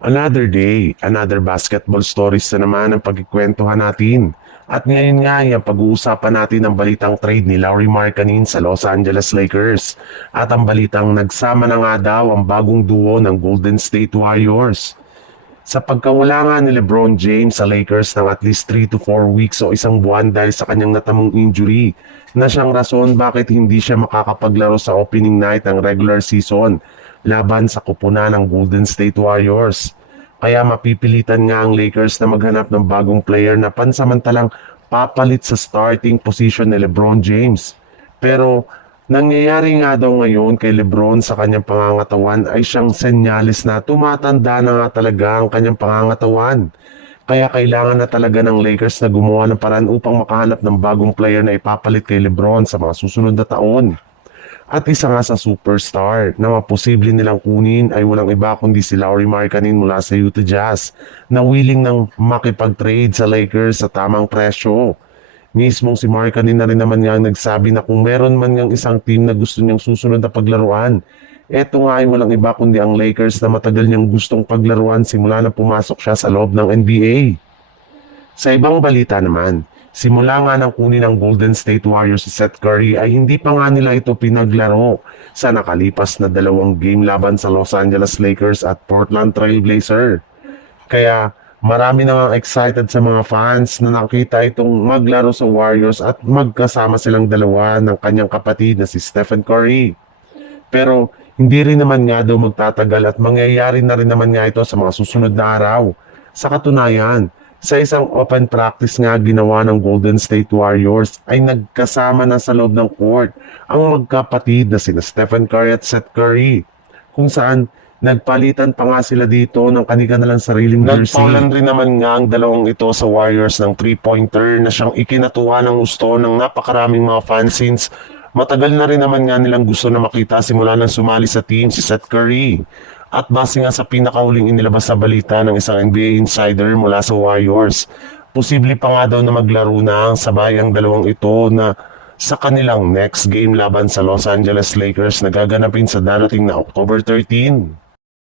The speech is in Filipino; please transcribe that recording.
Another day, another basketball stories na naman ang pagkikwentuhan natin. At ngayon nga ay ang pag-uusapan natin ang balitang trade ni Lauri Markkanen sa Los Angeles Lakers. At ang balitang nagsama na nga daw ang bagong duo ng Golden State Warriors. Sa pagkawala nga ni LeBron James sa Lakers ng at least 3 to 4 weeks o isang buwan dahil sa kanyang natamong injury, na siyang rason bakit hindi siya makakapaglaro sa opening night ng regular season laban sa kupunan ng Golden State Warriors. Kaya mapipilitan nga ang Lakers na maghanap ng bagong player na pansamantalang papalit sa starting position ni LeBron James. Pero nangyayari nga daw ngayon kay LeBron sa kanyang pangangatawan ay siyang senyales na tumatanda na nga talaga ang kanyang pangangatawan. Kaya kailangan na talaga ng Lakers na gumawa ng paraan upang makahanap ng bagong player na ipapalit kay LeBron sa mga susunod na taon. At isa nga sa superstar na maposible nilang kunin ay walang iba kundi si Lauri Markkanen mula sa Utah Jazz na willing nang makipag-trade sa Lakers sa tamang presyo. Mismong si Markkanen na rin naman nga nagsabi na kung meron man ngang isang team na gusto niyang susunod na paglaruan, eto nga ay walang iba kundi ang Lakers na matagal niyang gustong paglaruan simula na pumasok siya sa loob ng NBA. Sa ibang balita naman, simula nga nang kunin ng Golden State Warriors si Seth Curry ay hindi pa nga nila ito pinaglaro sa nakalipas na 2 game laban sa Los Angeles Lakers at Portland Trail Blazer. Kaya marami na nga excited sa mga fans na nakita itong maglaro sa Warriors at magkasama silang dalawa ng kanyang kapatid na si Stephen Curry. Pero hindi rin naman nga daw magtatagal at mangyayari na rin naman nga ito sa mga susunod na araw. Sa katunayan, sa isang open practice nga ginawa ng Golden State Warriors ay nagkasama na sa loob ng court ang magkapatid na sina Stephen Curry at Seth Curry, kung saan nagpalitan pa nga sila dito ng kanilang sariling jersey. Nagpaulan rin naman nga ang dalawang ito sa Warriors ng 3-pointer na siyang ikinatuwa ng gusto ng napakaraming mga fans since matagal na rin naman nga nilang gusto na makita simula nang sumali sa team si Seth Curry. At base nga sa pinakahuling inilabas na balita ng isang NBA insider mula sa Warriors, posible pa nga daw na maglaro na ang sabay ang dalawang ito na sa kanilang next game laban sa Los Angeles Lakers na gaganapin sa darating na October 13.